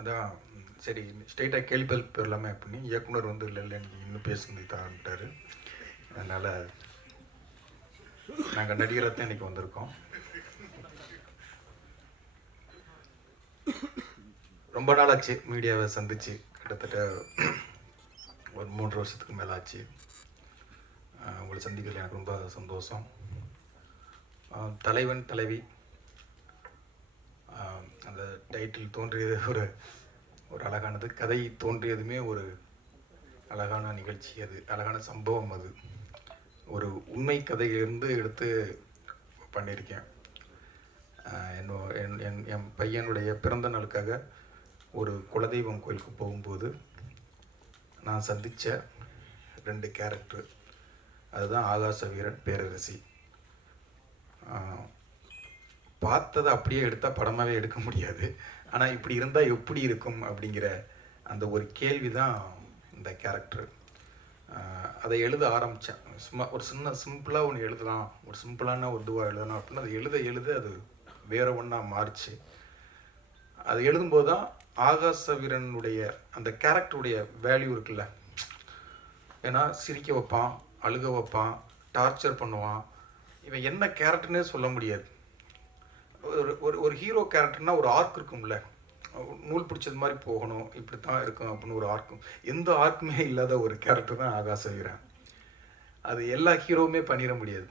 அதான் சரி ஸ்ட்ரெயிட்டாக கேள்விப்பல் போயிடலாமே அப்படின்னு இயக்குனர் வந்து இல்லை எனக்கு இன்னும் பேசுனது தான்ட்டார். அதனால் நாங்கள் நடிகரை தான் இன்றைக்கி வந்திருக்கோம். ரொம்ப நாள் ஆச்சு மீடியாவை சந்தித்து, கிட்டத்தட்ட ஒரு 3 வருஷத்துக்கு மேலே ஆச்சு. உங்களை சந்திக்கிறதுல எனக்கு ரொம்ப சந்தோஷம். தலைவன் தலைவி அந்த டைட்டில் தோன்றியது ஒரு அழகானது. கதை தோன்றியதுமே ஒரு அழகான நிகழ்ச்சி, அது அழகான சம்பவம். அது ஒரு உண்மை கதையிலிருந்து எடுத்து பண்ணியிருக்கேன். என் பையனுடைய பிறந்த நாளுக்காக ஒரு குலதெய்வம் கோயிலுக்கு போகும்போது நான் சந்தித்த 2 கேரக்டர், அதுதான் ஆகாச வீரன், பேரரசி. பார்த்ததை அப்படியே எடுத்தால் படமாகவே எடுக்க முடியாது. ஆனால் இப்படி இருந்தால் எப்படி இருக்கும் அப்படிங்கிற அந்த ஒரு கேள்வி தான் இந்த கேரக்டர். அதை எழுத ஆரம்பித்தேன். சும்மா ஒரு சிம்பிளாக ஒன்று எழுதலாம், ஒரு சிம்பிளான ஒரு இதுவாக எழுதலாம் அப்படின்னு அது எழுத அது வேறு ஒன்றா மாறிச்சு. அது எழுதும்போது தான் ஆகாச வீரனுடைய அந்த கேரக்டருடைய வேல்யூ இருக்குல்ல. ஏன்னா சிரிக்க வைப்பான், அழுக வைப்பான், டார்ச்சர் பண்ணுவான். இவன் என்ன கேரக்டர்னே சொல்ல முடியாது. ஒரு ஹீரோ கேரக்டர்னால் ஒரு ஆர்க் இருக்கும்ல, நூல் பிடிச்சது மாதிரி போகணும், இப்படி தான் இருக்கும் அப்படின்னு ஒரு ஆர்க்கும். எந்த ஆர்க்குமே இல்லாத ஒரு கேரக்டர் தான் ஆகாச வீரன். அது எல்லா ஹீரோவுமே பண்ணிட முடியாது.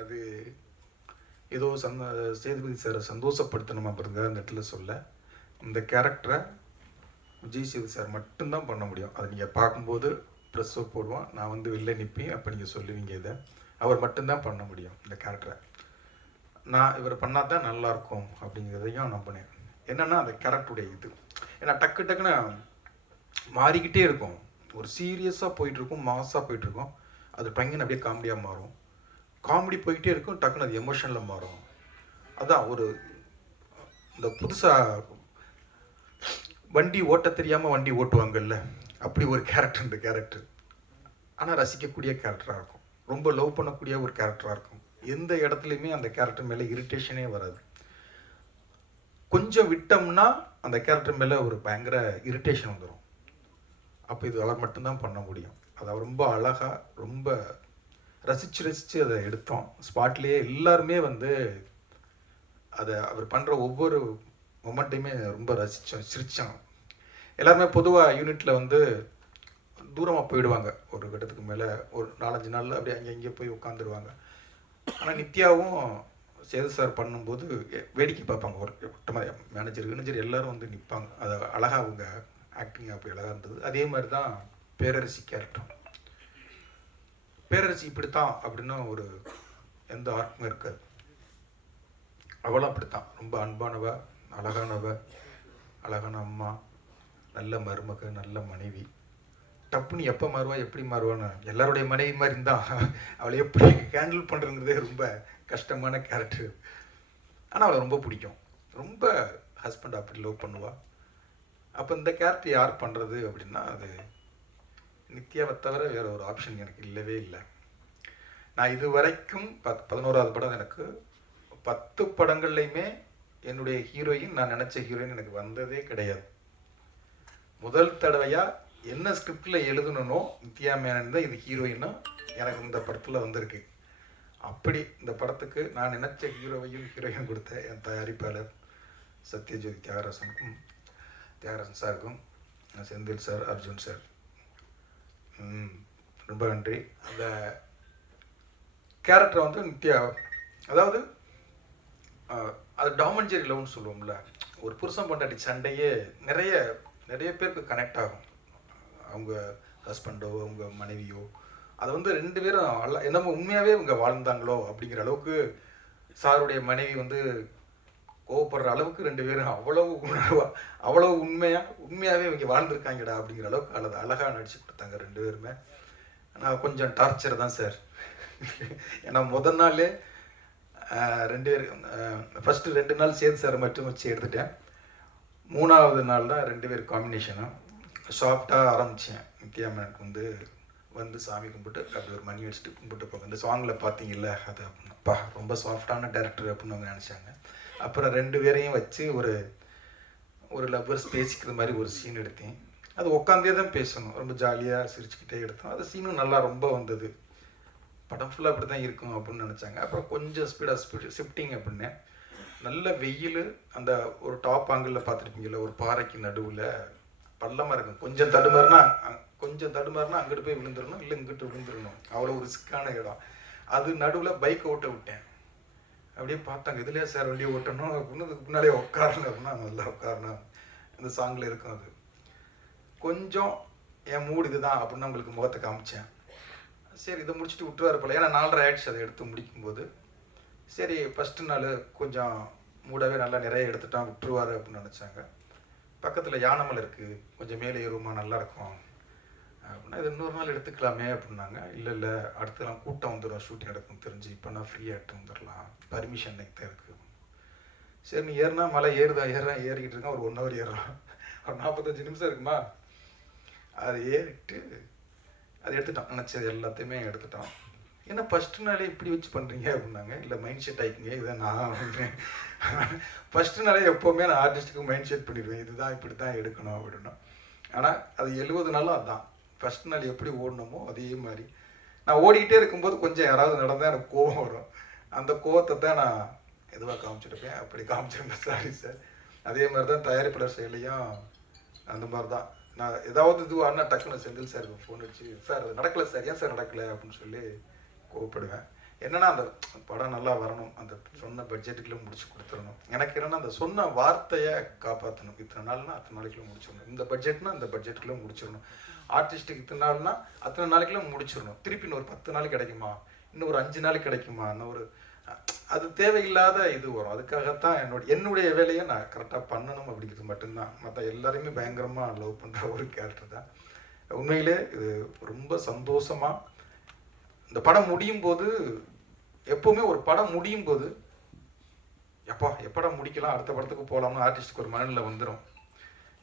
அது ஏதோ சேதுபதி சாரை சந்தோஷப்படுத்தணும் அப்படிங்கிறத அந்த இடத்துல சொல்ல, இந்த கேரக்டரை விஜய் சேது சார் மட்டும்தான் பண்ண முடியும். அதை நீங்கள் பார்க்கும்போது ப்ரெஸ்ஸோ போடுவான், நான் வந்து வெளில நிற்பேன், அப்போ நீங்கள் சொல்லுவீங்க. இதை அவர் மட்டும்தான் பண்ண முடியும். இந்த கேரக்டரை நான் இவர் பண்ணால் தான் நல்லாயிருக்கும் அப்படிங்கிறதையும் நம்பினேன். என்னென்னா அந்த கேரக்டருடைய இது, ஏன்னா டக்குன்னு மாறிக்கிட்டே இருக்கும். ஒரு சீரியஸாக போயிட்டுருக்கும், மாஸாக போயிட்டுருக்கும், அது டங்குன்னு அப்படியே காமெடியாக மாறும். காமெடி போய்கிட்டே இருக்கும், டக்குன்னு அது எமோஷனில் மாறும். அதான் ஒரு இந்த புதுசாக வண்டி ஓட்ட தெரியாமல் வண்டி ஓட்டுவாங்கல்ல, அப்படி ஒரு கேரக்டர் இந்த கேரக்டர். ஆனால் ரசிக்கக்கூடிய கேரக்டராக இருக்கும், ரொம்ப லவ் பண்ணக்கூடிய ஒரு கேரக்டராக இருக்கும். எந்த இடத்துலையுமே அந்த கேரக்டர் மேலே இரிட்டேஷனே வராது. கொஞ்சம் விட்டோம்னா அந்த கேரக்டர் மேலே ஒரு பயங்கர இரிட்டேஷன் வந்துடும். அப்போ இது அவர் மட்டும்தான் பண்ண முடியும். அதை ரொம்ப அழகாக, ரொம்ப ரசித்து அதை எடுத்தோம். ஸ்பாட்லேயே எல்லாருமே வந்து அதை அவர் பண்ணுற ஒவ்வொரு மொமெண்ட்டையுமே ரொம்ப ரசித்தோம், சிரித்தோம். எல்லாருமே பொதுவாக யூனிட்டில் வந்து தூரமாக போயிடுவாங்க. ஒரு கட்டத்துக்கு மேலே ஒரு 4-5 நாளில் அப்படியே அங்கே போய் உட்காந்துருவாங்க. ஆனால் நித்யாவும் சேது சார் பண்ணும்போது வேடிக்கை பார்ப்பாங்க. ஒரு ஒட்டமாக மேனேஜர் எல்லோரும் வந்து நிற்பாங்க. அதை அழகாக அவங்க ஆக்டிங் அப்படி அழகாக இருந்தது. அதே மாதிரி தான் பேரரசி கேரக்டர். பேரரசி இப்படித்தான் அப்படின்னு ஒரு எந்த ஆர்க்குமே இருக்காது. அவளும் அப்படித்தான், ரொம்ப அன்பானவ, அழகானவ, அழகான அம்மா, நல்ல மருமக, நல்ல மனைவி. டப்புன்னு எப்போ மாறுவா, எப்படி மாறுவான்னு எல்லாருடைய மனைவி மாதிரி இருந்தால் அவளை எப்படி ஹேண்டில் பண்ணுறதுங்கிறதே ரொம்ப கஷ்டமான கேரக்டர். ஆனால் அவளை ரொம்ப பிடிக்கும், ரொம்ப ஹஸ்பண்ட் அப்படி லவ் பண்ணுவாள். அப்போ இந்த கேரக்டர் யார் பண்ணுறது அப்படின்னா அது நித்யாவை தவிர வேறு ஒரு ஆப்ஷன் எனக்கு இல்லவே இல்லை. நான் இது வரைக்கும் 11வது படம், எனக்கு 10 படங்கள்லையுமே என்னுடைய ஹீரோயின் நான் நினச்ச ஹீரோயின் எனக்கு வந்ததே கிடையாது. முதல் தடவையாக என்ன ஸ்கிரிப்டில் எழுதணுன்னோ நித்யா மேனன் தான் இது ஹீரோயினும் எனக்கு இந்த படத்தில் வந்திருக்கு. அப்படி இந்த படத்துக்கு நான் நினச்ச ஹீரோயின் கொடுத்த என் தயாரிப்பாளர் சத்யஜோதி தியாகராசன் சாருக்கும், செந்தில் சார், அர்ஜுன் சார், ரொம்ப நன்றி. அந்த கேரக்டரை வந்து நித்யா, அதாவது அது டாம் அண்ட் ஜெர்ரி லவ்னு சொல்லுவோம்ல, ஒரு புருஷன் பொண்டாட்டி சண்டையே நிறைய பேருக்கு கனெக்ட் ஆகும். அவங்க ஹஸ்பண்டோ அவங்க மனைவியோ அதை வந்து 2 பேரும் என்னமோ உண்மையாகவே இவங்க வாழ்ந்தாங்களோ அப்படிங்கிற அளவுக்கு சாருடைய மனைவி வந்து கோவப்படுற அளவுக்கு 2 பேரும் அவ்வளவு உண்மையாகவே இவங்க வாழ்ந்துருக்காங்கடா அப்படிங்கிற அளவுக்கு அழகாக நடிச்சு கொடுத்தாங்க 2 பேருமே. ஆனால் கொஞ்சம் டார்ச்சர் தான் சார். ஏன்னா முதல் நாளே 2 பேர், ஃபஸ்ட்டு 2 நாள் சேது சார் மட்டும் வச்சு எடுத்துட்டேன். 3வது நாள் தான் 2 பேர் காம்பினேஷனும் சாஃப்டாக ஆரம்பித்தேன். நித்யா மேனனுக்கு வந்து சாமி கும்பிட்டு அப்படி ஒரு மணி வச்சுட்டு கும்பிட்டு போங்க. இந்த சாங்கில் பார்த்தீங்கல்ல, அது அப்படின்ப்பா ரொம்ப சாஃப்டான டேரக்டர் அப்படின்னு அவங்க நினச்சாங்க. அப்புறம் 2 பேரையும் வச்சு ஒரு லவ்வர்ஸ் பேசிக்கிற மாதிரி ஒரு சீன் எடுத்தேன். அது உட்காந்தே தான் பேசணும், ரொம்ப ஜாலியாக சிரிச்சுக்கிட்டே எடுத்தோம். அது சீனும் நல்லா ரொம்ப வந்தது. படம் ஃபுல்லாக அப்படி தான் இருக்கும் அப்படின்னு நினச்சாங்க. அப்புறம் கொஞ்சம் ஸ்பீடாக ஷிஃப்டிங் அப்படின்னேன். நல்ல வெயில், அந்த ஒரு டாப் ஆங்கிளில் பார்த்துருப்பீங்களா, ஒரு பாறைக்கு நடுவில் பள்ளமாக இருக்கும். கொஞ்சம் தடுமாறுனா அங்கிட்டு போய் விழுந்துடணும், இல்லை இங்கிட்டு விழுந்துடணும். அவ்வளோ ஒரு ரிஸ்க்கான இடம். அது நடுவில் பைக்கை ஓட்ட விட்டேன். அப்படியே பார்த்தாங்க, இதுலேயே சார் வண்டியை ஓட்டணும் அப்படின்னு. அதுக்கு முன்னாலே உட்காரணும் அப்படின்னா நல்லா உட்காரணும். இந்த சாங்கில் இருக்கும். அது கொஞ்சம் என் மூடு இதுதான் அப்படின்னு உங்களுக்கு முகத்தை காமிச்சேன். சரி, இதை முடிச்சுட்டு விட்டுருவாரு போல, ஏன்னா 4:30 ஆயிடுச்சு அதை எடுத்து முடிக்கும்போது. சரி, ஃபஸ்ட்டு நாள் கொஞ்சம் மூடாவே நல்லா நிறைய எடுத்துட்டான், விட்டுருவாரு அப்படின்னு நினச்சாங்க. பக்கத்தில் யானைமலை இருக்குது, கொஞ்சம் மேலே ஏறுமா நல்லாயிருக்கும் அப்படின்னா, இது இன்னொரு நாள் எடுத்துக்கலாமே அப்படின்னாங்க. இல்லை அடுத்தலாம் கூட்டம் வந்துடும், ஷூட்டிங் நடக்கும் தெரிஞ்சு, இப்போ நான் ஃப்ரீயாகிட்டு வந்துடலாம், பர்மிஷன் எனக்கு தான் இருக்குது. சரி, நீ ஏறினா மலை ஏறிக்கிட்டு இருக்கேன். ஒரு 1 ஹவர் ஏறுறான், ஒரு 45 நிமிஷம் இருக்குமா. அது ஏறிட்டு அது எடுத்துட்டான், நினச்சது எல்லாத்தையுமே எடுத்துட்டான். ஏன்னா ஃபஸ்ட்டு நாளே இப்படி வச்சு பண்ணுறீங்க அப்படின்னாங்க. இல்லை, மைண்ட் செட் ஆகிக்கிங்க, இதை நான் அப்படின்றேன். ஃபஸ்ட்டு நாளே எப்போவுமே நான் ஆர்டிஸ்ட்டுக்கு மைண்ட் செட் பண்ணிடுவேன், இதுதான் இப்படி தான் எடுக்கணும் அப்படின்னா. ஆனால் அது 70 நாளும் அதுதான். ஃபஸ்ட் நாள் எப்படி ஓடணுமோ அதே மாதிரி நான் ஓடிக்கிட்டே இருக்கும்போது கொஞ்சம் யாராவது நடந்தால் எனக்கு கோவம் வரும். அந்த கோவத்தை தான் நான் எதுவாக காமிச்சிருப்பேன், அப்படி காமிச்சிருந்தேன். Sorry sir. அதே மாதிரி தான் தயாரிப்பாளர் செயலையும் அந்த மாதிரி தான். நான் ஏதாவது இதுவானா டக்குன்னு செந்தில் சாருக்கு ஃபோன் அடிச்சு, சார் அது நடக்கலை சார், ஏன் சார் நடக்கலை அப்படின்னு சொல்லி கோவப்படுவேன். என்னென்னா அந்த படம் நல்லா வரணும், அந்த சொன்ன பட்ஜெட்டுக்குள்ளே முடிச்சு கொடுத்துடணும். எனக்கு என்னென்னா அந்த சொன்ன வார்த்தையை காப்பாற்றணும். இத்தனை நாள்னா அத்தனை நாளைக்குள்ளே முடிச்சிடணும், இந்த பட்ஜெட்னா இந்த பட்ஜெட்டுக்குள்ளே முடிச்சிடணும், ஆர்டிஸ்ட்டுக்கு இத்தனை நாள்னா அத்தனை நாளைக்குள்ளே முடிச்சிடணும். திருப்பி இன்னொரு 10 நாள் கிடைக்குமா, இன்னும் ஒரு 5 நாள் கிடைக்குமா, இன்னும் ஒரு அது தேவையில்லாத இது வரும். அதுக்காகத்தான் என்னுடைய வேலையை நான் கரெக்டாக பண்ணணும் அப்படிங்கிறது மட்டும்தான். மற்ற எல்லாரையுமே பயங்கரமாக லவ் பண்ணுற ஒரு கேரக்டர் தான். உண்மையிலே இது ரொம்ப சந்தோஷமாக இந்த படம் முடியும் போது, எப்போவுமே ஒரு படம் முடியும் போது எப்படா முடிக்கலாம், அடுத்த படத்துக்கு போகலாம்னு ஆர்டிஸ்ட்டுக்கு ஒரு மனநிலை வந்துடும்,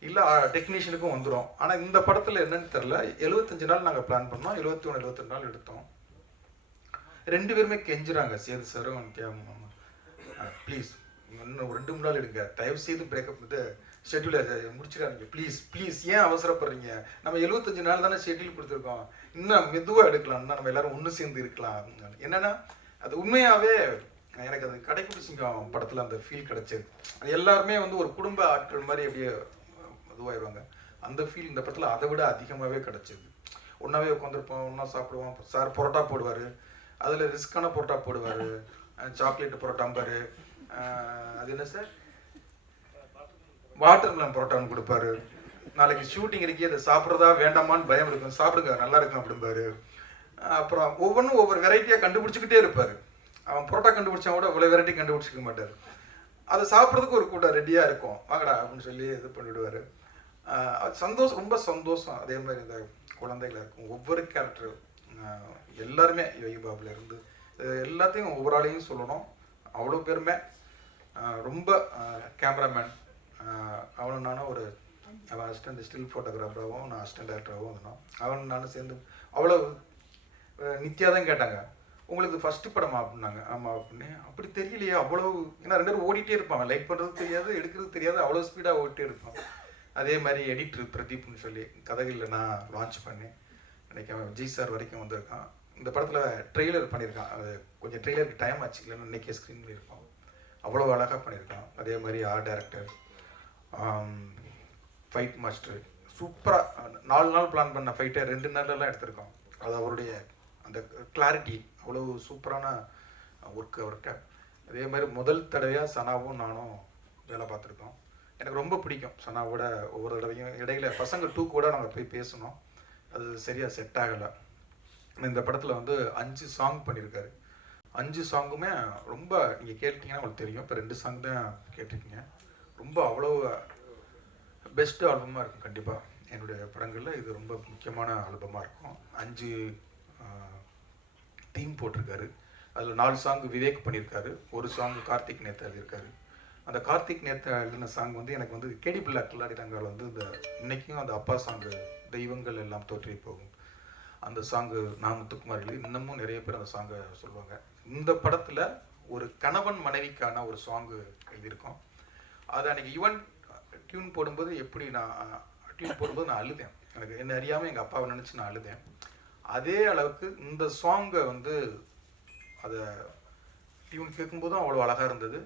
இல்லை டெக்னீஷியனுக்கும் வந்துடும். ஆனால் இந்த படத்தில் என்னன்னு தெரில, 75 நாள் நாங்கள் பிளான் பண்ணோம், 71 72 நாள் எடுத்தோம். 2 பேருமே கெஞ்சுறாங்க, சேது சாரும் ப்ளீஸ் இன்னும் 2-3 நாள் எடுங்க, தயவு செய்து பிரேக்கப் இது ஷெட்யூலை முடிச்சிடாதீங்க, ப்ளீஸ் ஏன் அவசரப்படுறீங்க, நம்ம 75 நாள் தானே ஷெட்யூல் கொடுத்துருக்கோம், இன்னும் மெதுவாக எடுக்கலாம், இன்னும் நம்ம எல்லோரும் ஒன்று சேர்ந்து இருக்கலாம். என்னென்னா அது உண்மையாகவே எனக்கு அது கடைக்குடி சிங்கம் படத்தில் அந்த ஃபீல் கிடச்சிது. அது எல்லாருமே ஒரு குடும்ப ஆட்கள் மாதிரி அப்படியே இதுவாகிடுவாங்க. அந்த ஃபீல் இந்த படத்தில் அதை விட அதிகமாகவே கிடச்சிது. ஒன்றாவே உட்காந்துருப்போம், ஒன்றா சாப்பிடுவோம். சார் பரோட்டா போடுவார், அதில் ரிஸ்க்கான பரோட்டா போடுவார், சாக்லேட்டு பரோட்டாம்பார், அது என்ன சார் வாட்டர் மெலன் பரோட்டான்னு கொடுப்பாரு. நாளைக்கு ஷூட்டிங் இருக்கே, அதை சாப்பிட்றதா வேண்டாமான்னு பயம் இருக்கும், சாப்பிடுங்க நல்லா இருக்கும் அப்படிம்பாரு. அப்புறம் ஒவ்வொன்றும் ஒவ்வொரு வெரைட்டியாக கண்டுபிடிச்சிக்கிட்டே இருப்பார். அவன் பரோட்டா கண்டுபிடிச்சா கூட இவ்வளோ வெரைட்டி கண்டுபிடிச்சிக்க மாட்டார். அதை சாப்பிட்றதுக்கு ஒரு கூட்டம் ரெடியாக இருக்கும், வாங்கடா அப்படின்னு சொல்லி இது பண்ணிவிடுவார். அது சந்தோஷம், ரொம்ப சந்தோஷம். அதே மாதிரி இந்த குழந்தைகள் இருக்கும், ஒவ்வொரு கேரக்டர் எல்லாருமே யோகி பாபுலேருந்து எல்லாத்தையும் ஒவ்வொரு ஆளையும் சொல்லணும். அவ்வளோ பேருமே ரொம்ப கேமராமேன் அவனும் நானும் அவன் அசிஸ்டன்ட் ஸ்டில் ஃபோட்டோகிராஃபராகவும் நான் அசிஸ்டன்ட் டேரக்டராகவும் இருந்தோம். அவனும் நானும் சேர்ந்து அவ்வளோ நித்யா தான் கேட்டாங்க, உங்களுக்கு ஃபஸ்ட்டு படமா அப்படின்னாங்க. ஆமாம் அப்படின்னு. அப்படி தெரியலையே அவ்வளோ, ஏன்னா 2 பேரும் ஓடிட்டே இருப்பாங்க, லைக் பண்ணுறது தெரியாது, எடுக்கிறது தெரியாது, அவ்வளோ ஸ்பீடாக ஓடிட்டே இருப்பான். அதே மாதிரி எடிட்டர் பிரதீப்னு சொல்லி கதைகளில் நான் லான்ச் பண்ணேன். இன்றைக்கி அவன் விஜய் சார் வரைக்கும் வந்திருக்கான். இந்த படத்தில் ட்ரெய்லர் பண்ணியிருக்கான், அது கொஞ்சம் ட்ரெய்லருக்கு டைம் ஆச்சு, இல்லைன்னா இன்றைக்கே ஸ்க்ரீனில் இருப்பான். அவ்வளோ அழகாக பண்ணியிருக்கான். அதே மாதிரி ஆர்ட் டைரக்டர், ஃபைட் மாஸ்டர் சூப்பராக 4 நாள் பிளான் பண்ண ஃபைட்டை 2 நாள்லாம் எடுத்திருக்கோம். அது அவருடைய அந்த கிளாரிட்டி அவ்வளோ சூப்பரான ஒர்க்கு அவர்கிட்ட. அதே மாதிரி முதல் தடவையாக சனாவும் நானும் வேலை பார்த்துருக்கோம். எனக்கு ரொம்ப பிடிக்கும் சனாவோட. ஒவ்வொரு தடவையும் இடையில பசங்க 2 கூட நாங்கள் போய் பேசணும், அது சரியாக செட் ஆகலை. இந்த படத்தில் 5 சாங் பண்ணியிருக்காரு. 5 சாங்குமே ரொம்ப, நீங்கள் கேட்டிங்கன்னா உங்களுக்கு தெரியும், இப்போ 2 சாங் தான் கேட்டிருக்கீங்க. ரொம்ப அவ்வளோ பெஸ்ட் ஆல்பமாக இருக்கும். கண்டிப்பாக என்னுடைய படங்களில் இது ரொம்ப முக்கியமான ஆல்பமாக இருக்கும். 5 தீம் போட்டிருக்காரு. அதில் 4 சாங் விவேக் பண்ணியிருக்காரு, 1 சாங் கார்த்திக் நேத்தா எழுதியிருக்காரு. அந்த கார்த்திக் நேத்தா எழுதின சாங் எனக்கு கேடி பிள்ளை கில்லாடிரங்கால் இந்த இன்னைக்கும் அந்த அப்பா சாங்கு தெய்வங்கள் எல்லாம் தோற்றி போகும், அந்த சாங்கு நான் முத்துக்குமார் எழுதி, இன்னமும் நிறைய பேர் அந்த சாங்கை சொல்லுவாங்க. இந்த படத்தில் ஒரு கணவன் மனைவிக்கான ஒரு சாங்கு எழுதியிருக்கோம். அது அன்றைக்கி ஈவன் டியூன் போடும்போது எப்படி டியூன் போடும்போது நான் அழுதேன். எனக்கு என்ன அறியாமல் எங்கள் அப்பாவை நினச்சி நான் அழுதேன். அதே அளவுக்கு இந்த சாங்கை வந்து அதை டியூன் கேட்கும்போதும் அவ்வளோ அழகாக இருந்தது.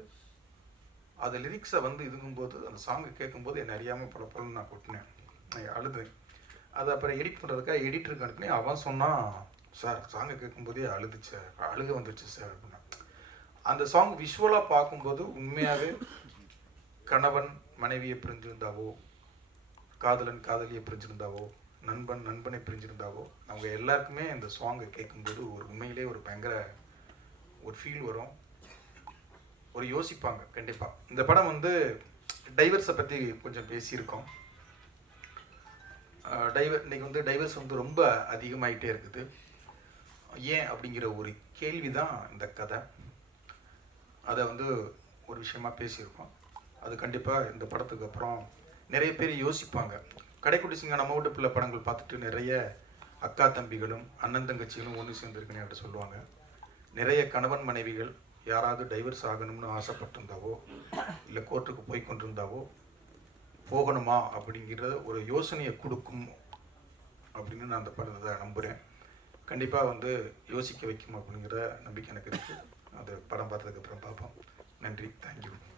அது லிரிக்ஸை வந்து இதுங்கும்போது அந்த சாங்கை கேட்கும்போது என்னை அறியாமல் பல பலன்னு நான் கொட்டினேன், அழுதேன். அதை அப்புறம் எடிட் பண்ணுறதுக்காக எடிட்டருக்கு அனுப்பினேன். அவன் சொன்னான், சார் சாங்கை கேட்கும்போதே அழுதுச்சு, அழுக வந்துச்சு சார் அப்படின்னா. அந்த சாங் விஷுவலாக பார்க்கும்போது உண்மையாகவே கணவன் மனைவியை பிரிஞ்சிருந்தாவோ, காதலன் காதலியை பிரிஞ்சிருந்தாவோ, நண்பன் நண்பனை பிரிஞ்சிருந்தாவோ, அவங்க எல்லாருக்குமே இந்த சாங்கை கேட்கும்போது ஒரு உண்மையிலே ஒரு பயங்கர ஒரு ஃபீல் வரும், ஒரு யோசிப்பாங்க கண்டிப்பாக. இந்த படம் வந்து டைவர்ஸை பற்றி கொஞ்சம் பேசியிருக்கோம். இன்னைக்கு வந்து டைவர்ஸ் வந்து ரொம்ப அதிகமாகிட்டே இருக்குது. ஏன் அப்படிங்கிற ஒரு கேள்வி தான் இந்த கதை. அதை வந்து ஒரு விஷயமா பேசியிருக்கோம். அது கண்டிப்பாக இந்த படத்துக்கு அப்புறம் நிறைய பேர் யோசிப்பாங்க. கடைக்குட்டி சிங்கம் நம்ம வீட்டு பிள்ளை படங்கள் பார்த்துட்டு நிறைய அக்கா தம்பிகளும் அண்ணன் தங்கச்சிகளும் ஒன்று சேர்ந்துருக்குன்னு என்கிட்ட சொல்லுவாங்க. நிறைய கணவன் மனைவிகள் யாராவது டைவர்ஸ் ஆகணும்னு ஆசைப்பட்டிருந்தாவோ, இல்லை கோர்ட்டுக்கு போய் கொண்டிருந்தாவோ, போகணுமா அப்படிங்கிறத ஒரு யோசனையை கொடுக்கும் அப்படின்னு நான் அந்த படத்தை நம்புகிறேன். கண்டிப்பாக வந்து யோசிக்க வைக்கும் அப்படிங்கிற நம்பிக்கை எனக்கு இருக்குது. அது படம் பார்த்ததுக்கப்புறம் பார்ப்போம். நன்றி, தேங்க்யூ.